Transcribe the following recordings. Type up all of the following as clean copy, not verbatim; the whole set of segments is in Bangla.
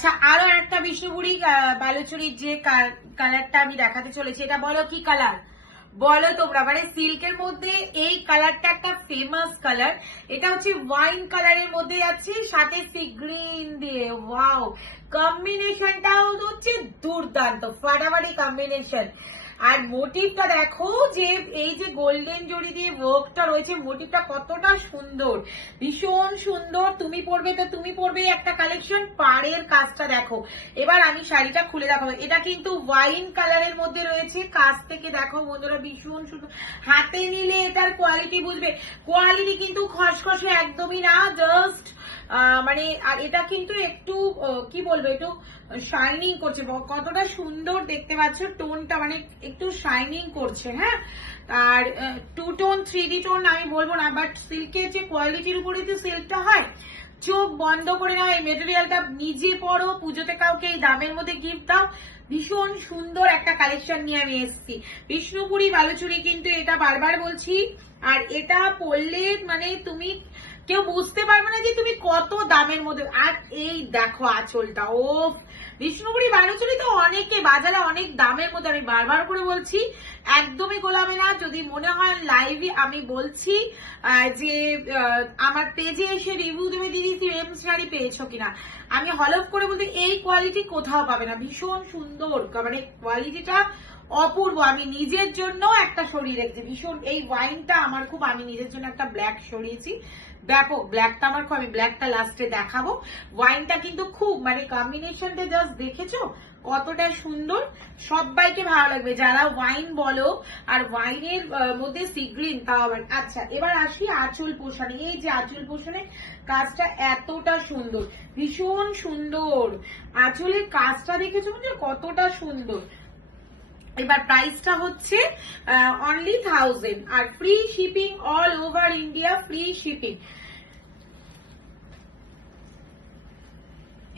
আচ্ছা, আরো একটা বিষ্ণুপুরি বালুচুরির যে কালারটা আমি দেখাতে চলেছি, এটা বলো কি কালার বলো তোমরা? মানে সিল্কের মধ্যে এই কালারটা একটা ফেমাস কালার। এটা হচ্ছে ওয়াইন কালারের মধ্যে যাচ্ছে, সাথে সি গ্রিন দিয়ে। ওয়াও, কম্বিনেশনটাও হচ্ছে দুর্দান্ত, ফাটাফাটি কম্বিনেশন। আর মোটিভটা দেখো, যে এই যে গোল্ডেন জড়ি দিয়ে ওয়ার্কটা রয়েছে, মোটিভটা কতটা সুন্দর, ভীষণ সুন্দর। তুমি পরবে তো তুমি পরবে একটা কালেকশন। পাড়ের কাজটা দেখো। এবার আমি শাড়িটা খুলে দেখাবো। এটা কিন্তু ওয়াইন কালারের মধ্যে রয়েছে, কাছ থেকে দেখো বন্ধুরা, ভীষণ সুন্দর। হাতে নিলে এটার কোয়ালিটি বুঝবে। কোয়ালিটি কিন্তু খসখসে একদমই না, জাস্ট মানে। আর এটা কিন্তু একটু কি বলবো, একটু শাইনিং করছে। কতটা সুন্দর দেখতে পাচ্ছ টোনটা, মানে একটু শাইনিং করছে। হ্যাঁ, আর 2 টোন 3D টোন আমি বলবো না, বাট সিল্কের যে কোয়ালিটির উপরে যে সিল্কটা হয়, চোখ বন্ধ করে নাও। এই মেটেরিয়ালটা নিজে পরো, পুজোতে কাউকে এই দামের মধ্যে গিফট দাও। ভীষণ সুন্দর একটা কালেকশন নিয়ে আমি এসেছি। বিষ্ণুপুরি বালুচুরি কিন্তু এটা বারবার বলছি। আর এটা পরলে মানে তুমি কেউ বুঝতে পারবে না যে তুমি কত দামের মধ্যে। আর এই দেখো আঁচলটা, ও বিষ্ণুপুরি বালুচুরি তো অনেকে বাজারে অনেক দামের মধ্যে, আমি বারবার করে বলছি একদমই গোলামে না। যদি মনে হয় লাইভে আমি বলছি যে আমার পেজে এসে রিভিউ দেবে, দিদি সেম শাড়ি পেয়েছো কিনা। আমি হলফ করে বলতে এই কোয়ালিটি কোথাও পাবে না, ভীষণ সুন্দর, মানে কোয়ালিটিটা অপূর্ব। আমি নিজের জন্য একটা সরিয়ে রেখেছি ভীষণ, এই ওয়াইনটা আমার খুব, আমি নিজের জন্য একটা ব্ল্যাক সরিয়েছি, ব্যাপক ব্ল্যাকটা আমার খুব, আমি ব্ল্যাকটা লাস্টে দেখাবো। ওয়াইনটা কিন্তু খুব, মানে কম্বিনেশনটা জাস্ট দেখেছো কতটা সুন্দর, সবাইকে ভালো লাগবে যারা ওয়াইন বলো। আর ওয়াইনের মধ্যে সি গ্রিন, তাও আবার। আচ্ছা, এবার আসি আঁচল পোষণে। এই যে আঁচল পোষণে কাজটা এতটা সুন্দর, ভীষণ সুন্দর। আঁচলের কাজটা দেখেছো কতটা সুন্দর। এবার প্রাইসটা হচ্ছে অনলি 1000, আর free shipping all over India, free shipping.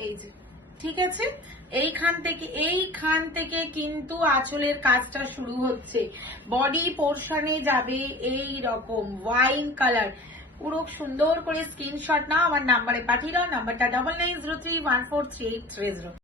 এই যে, ঠিক আছে, এইখান থেকে কিন্তু আঁচলের কাজটা শুরু হচ্ছে। বডি পোর্শনে যাবে এই রকম ওয়াইন কালার। পুরো সুন্দর করে স্ক্রিনশট নাও, আমার নাম্বারে পাঠিয়ে দাও। নাম্বারটা 9903143830।